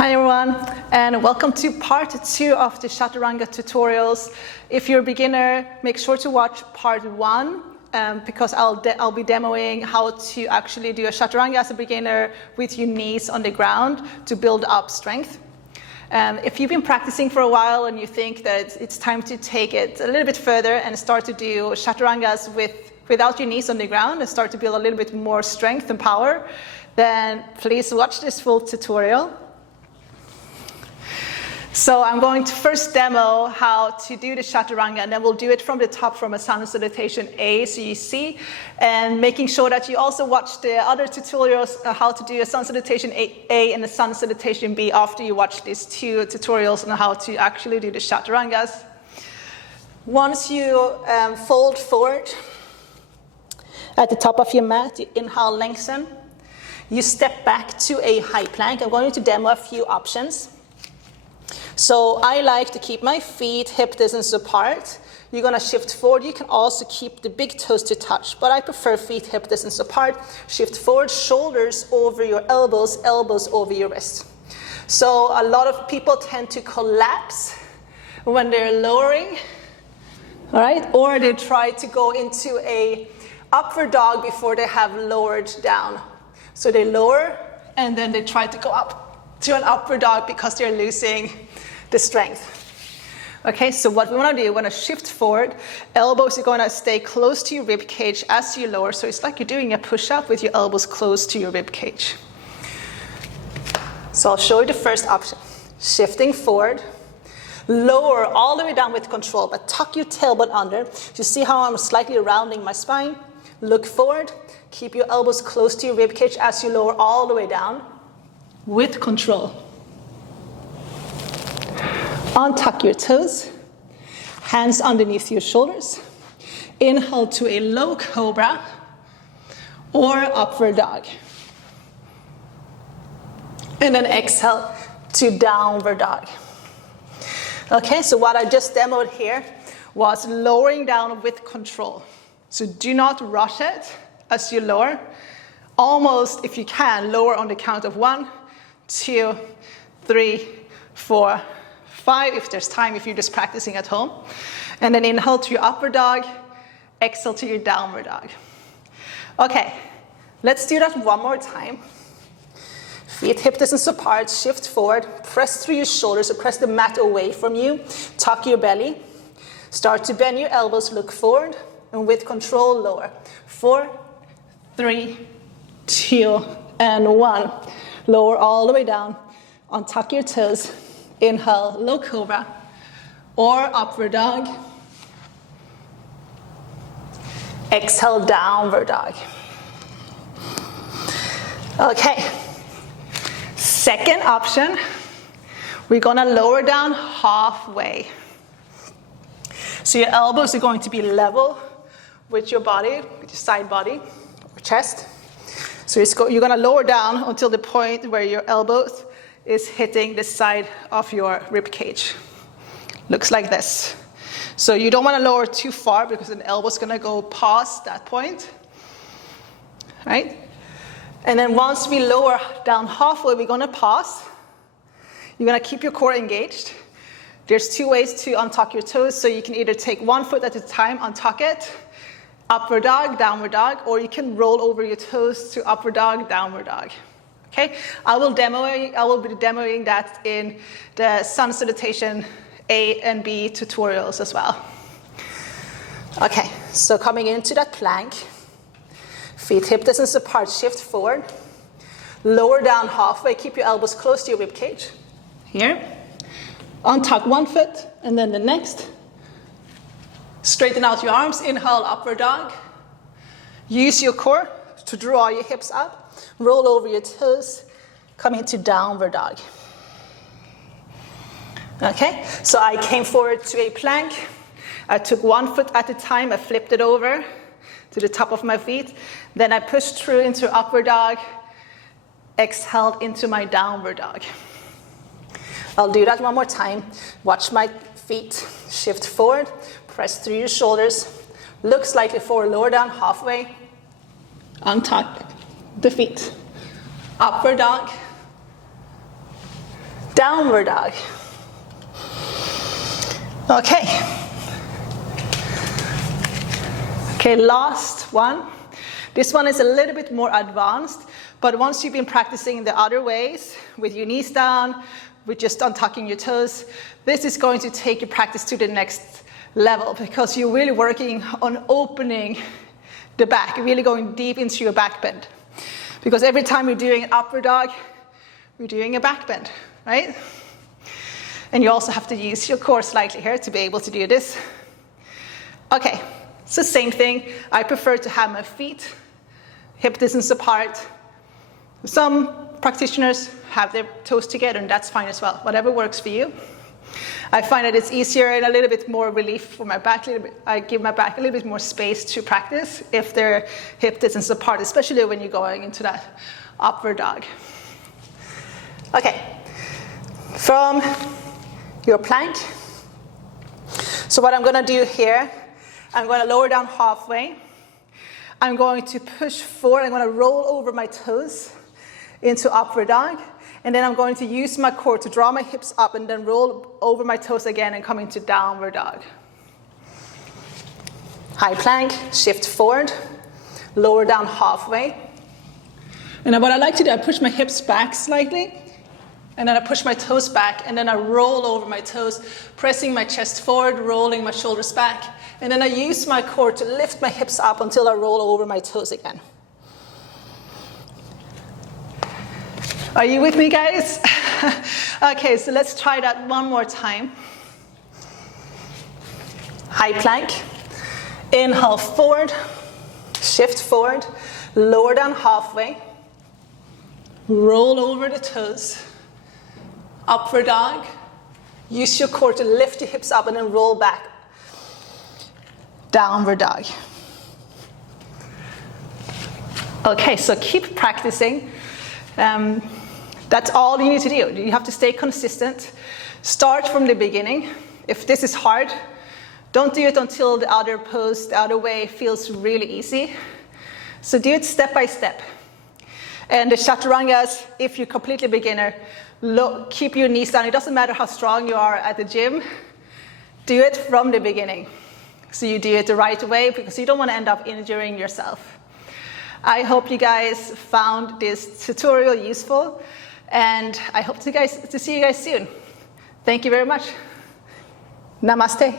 Hi everyone, and welcome to part 2 of the Chaturanga tutorials. If you're a beginner, make sure to watch part 1 because I'll be demoing how to actually do a Chaturanga as a beginner with your knees on the ground to build up strength. If you've been practicing for a while and you think that it's time to take it a little bit further and start to do Chaturangas without your knees on the ground and start to build a little bit more strength and power, then please watch this full tutorial. So I'm going to first demo how to do the Chaturanga, and then we'll do it from the top from a sun salutation A, so you see, and making sure that you also watch the other tutorials how to do a sun salutation A and a sun salutation B after you watch these 2 tutorials on how to actually do the Chaturangas. Once you fold forward at the top of your mat, you inhale, lengthen. You step back to a high plank. I'm going to demo a few options. So I like to keep my feet hip distance apart. You're going to shift forward. You can also keep the big toes to touch, but I prefer feet hip distance apart. Shift forward, shoulders over your elbows, elbows over your wrists. So a lot of people tend to collapse when they're lowering, all right? Or they try to go into a upward dog before they have lowered down. So they lower and then they try to go up to an upward dog because they're losing the strength. Okay, so what we want to do, we want to shift forward. Elbows are going to stay close to your rib cage as you lower. So it's like you're doing a push-up with your elbows close to your rib cage. So I'll show you the first option. Shifting forward. Lower all the way down with control, but tuck your tailbone under. You see how I'm slightly rounding my spine? Look forward. Keep your elbows close to your rib cage as you lower all the way down with control. Untuck your toes, hands underneath your shoulders. Inhale to a low cobra or upward dog. And then exhale to downward dog. Okay, so what I just demoed here was lowering down with control. So do not rush it as you lower. Almost, if you can, lower on the count of 1, 2, 3, 4, 5, if there's time, if you're just practicing at home. And then inhale to your upward dog, exhale to your downward dog. Okay, let's do that one more time. Feet hip distance apart, shift forward, press through your shoulders, or press the mat away from you, tuck your belly, start to bend your elbows, look forward, and with control, lower. 4, 3, 2, and 1. Lower all the way down, untuck your toes. Inhale, low cobra or upward dog. Exhale, downward dog. Okay, second option, we're gonna lower down halfway. So your elbows are going to be level with your body, with your side body or chest. So you're gonna lower down until the point where your elbows is hitting the side of your rib cage. Looks like this. So you don't want to lower too far because the elbow's going to go past that point. Right? And then once we lower down halfway, we're going to pause. You're going to keep your core engaged. There's 2 ways to untuck your toes. So you can either take 1 foot at a time, untuck it, upward dog, downward dog, or you can roll over your toes to upward dog, downward dog. Okay, I will be demoing that in the sun salutation A and B tutorials as well. Okay, so coming into that plank, feet hip distance apart, shift forward, lower down halfway, keep your elbows close to your rib cage. Here, untuck 1 foot and then the next. Straighten out your arms, inhale, upward dog. Use your core to draw your hips up. Roll over your toes, come into downward dog. Okay, so I came forward to a plank. I took 1 foot at a time, I flipped it over to the top of my feet. Then I pushed through into upward dog, exhaled into my downward dog. I'll do that one more time. Watch my feet shift forward, press through your shoulders, look slightly forward, lower down halfway, untuck the feet, upward dog, Downward dog. Okay. Okay, last one. This one is a little bit more advanced, but once you've been practicing the other ways, with your knees down, with just untucking your toes, this is going to take your practice to the next level, because you're really working on opening the back, really going deep into your back bend. Because every time you're doing an upward dog, you're doing a back bend, right? And you also have to use your core slightly here to be able to do this. Okay, so same thing. I prefer to have my feet hip distance apart. Some practitioners have their toes together, and that's fine as well. Whatever works for you. I find that it's easier and a little bit more relief for my back. I give my back a little bit more space to practice if they're hip distance apart, especially when you're going into that upward dog. Okay, from your plank. So what I'm going to do here, I'm going to lower down halfway. I'm going to push forward. I'm going to roll over my toes into upward dog. And then I'm going to use my core to draw my hips up and then roll over my toes again and come into downward dog. High plank, shift forward, lower down halfway. And then what I like to do, I push my hips back slightly, and then I push my toes back, and then I roll over my toes, pressing my chest forward, rolling my shoulders back. And then I use my core to lift my hips up until I roll over my toes again. Are you with me, guys? Okay, so let's try that one more time. High plank. Inhale forward, shift forward, lower down halfway, roll over the toes, upward dog. Use your core to lift your hips up and then roll back. Downward dog. Okay, so keep practicing. That's all you need to do. You have to stay consistent. Start from the beginning. If this is hard, don't do it until the other pose, the other way feels really easy. So do it step by step. And the Chaturangas, if you're completely beginner, keep your knees down. It doesn't matter how strong you are at the gym. Do it from the beginning. So you do it the right way, because you don't want to end up injuring yourself. I hope you guys found this tutorial useful, and I hope to see you guys soon. Thank you very much. Namaste.